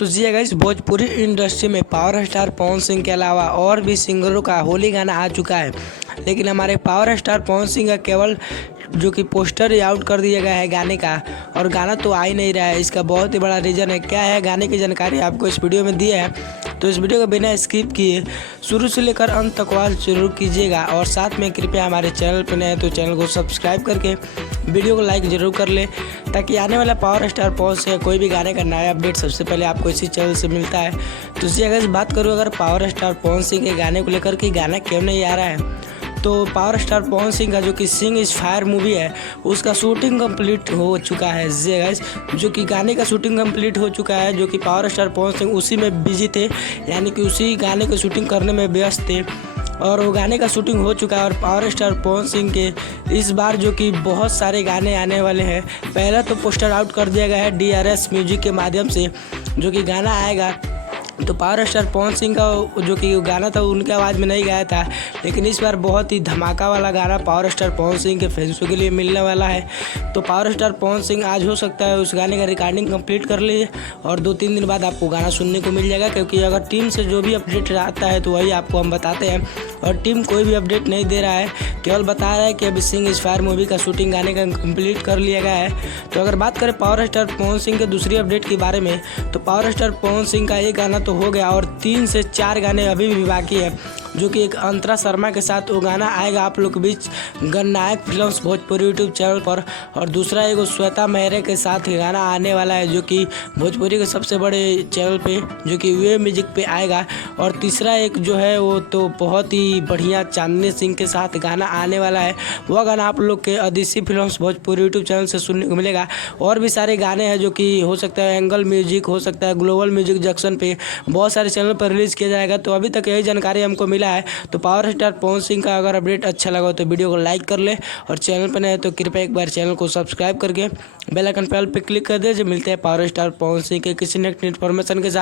तो जी guys, Bhojpuri industry में power star Pawan Singh के अलावा और भी सिंगरों का होली गाना आ चुका है, लेकिन हमारे पावर स्टार पवन सिंह का केवल जो कि पोस्टर ही आउट कर दिया गया है गाने का, और गाना तो आ ही नहीं रहा है। इसका बहुत ही बड़ा रीज़न है। क्या है गाने की जानकारी आपको इस वीडियो में दी है, तो इस वीडियो को बिना स्किप किए शुरू से लेकर अंत तक वॉच जरूर कीजिएगा। और साथ में कृपया हमारे चैनल पर नए हैं तो चैनल को सब्सक्राइब करके वीडियो को लाइक ज़रूर कर ले, ताकि आने वाला पावर स्टार पवन सिंह कोई भी गाने का नया अपडेट सबसे पहले आपको इसी चैनल से मिलता है। तो इसी अगर बात करूँ अगर पावर स्टार पवन सिंह के गाने को लेकर कि गाना क्यों नहीं आ रहा है, तो पावर स्टार पवन सिंह का जो कि सिंग इज फायर मूवी है उसका शूटिंग कंप्लीट हो चुका है। जी गाइस, जो कि गाने का शूटिंग कंप्लीट हो चुका है, जो कि पावर स्टार पवन सिंह उसी में बिजी थे, यानी कि उसी गाने को शूटिंग करने में व्यस्त थे, और वो गाने का शूटिंग हो चुका है। और पावर स्टार पवन सिंह के इस बार जो कि बहुत सारे गाने आने वाले हैं। पहला तो पोस्टर आउट कर दिया गया है DRS म्यूजिक के माध्यम से, जो कि गाना आएगा। तो पावर स्टार पवन सिंह का जो कि गाना था उनके आवाज़ में नहीं गाया था, लेकिन इस बार बहुत ही धमाका वाला गाना पावर स्टार पवन सिंह के फैंसों के लिए मिलने वाला है। तो पावर स्टार पवन सिंह आज हो सकता है उस गाने का रिकॉर्डिंग कंप्लीट कर लीजिए, और 2-3 दिन बाद आपको गाना सुनने को मिल जाएगा। क्योंकि अगर टीम से जो भी अपडेट आता है तो वही आपको हम बताते हैं, और टीम कोई भी अपडेट नहीं दे रहा है, केवल बता रहा है कि अभी सिंग इज फायर मूवी का शूटिंग गाने का कंप्लीट कर लिया गया है। तो अगर बात करें पावर स्टार पवन सिंह के दूसरी अपडेट के बारे में, तो पावर स्टार पवन सिंह का एक गाना तो हो गया और 3 से 4 गाने अभी भी बाकी है, जो कि एक अंतरा शर्मा के साथ वो गाना आएगा आप लोग के बीच Gananayak films Bhojpuri YouTube channel पर। और दूसरा एक श्वेता मेहरे के साथ गाना आने वाला है, जो कि भोजपुरी के सबसे बड़े चैनल पे, जो कि वे म्यूजिक पे आएगा। और तीसरा एक जो है वो तो बहुत ही बढ़िया चांदनी सिंह के साथ गाना आने वाला है। वह गाना आप लोग के Aditi films Bhojpuri YouTube channel से सुनने को मिलेगा। और भी सारे गाने हैं जो कि हो सकता है एंगल म्यूजिक, हो सकता है ग्लोबल म्यूजिक जंक्शन पे, बहुत सारे चैनल पर रिलीज़ किया जाएगा। तो अभी तक यही जानकारी हमको मिला है। तो पावर स्टार पवन सिंह का अगर अपडेट अच्छा लगा तो वीडियो को लाइक कर ले, और चैनल पर नए तो कृपया एक बार चैनल को सब्सक्राइब करके बेल आइकन पे क्लिक कर दे। जो मिलते हैं पावर स्टार पवन सिंह के किसी नेक्स्ट इन्फॉर्मेशन के साथ।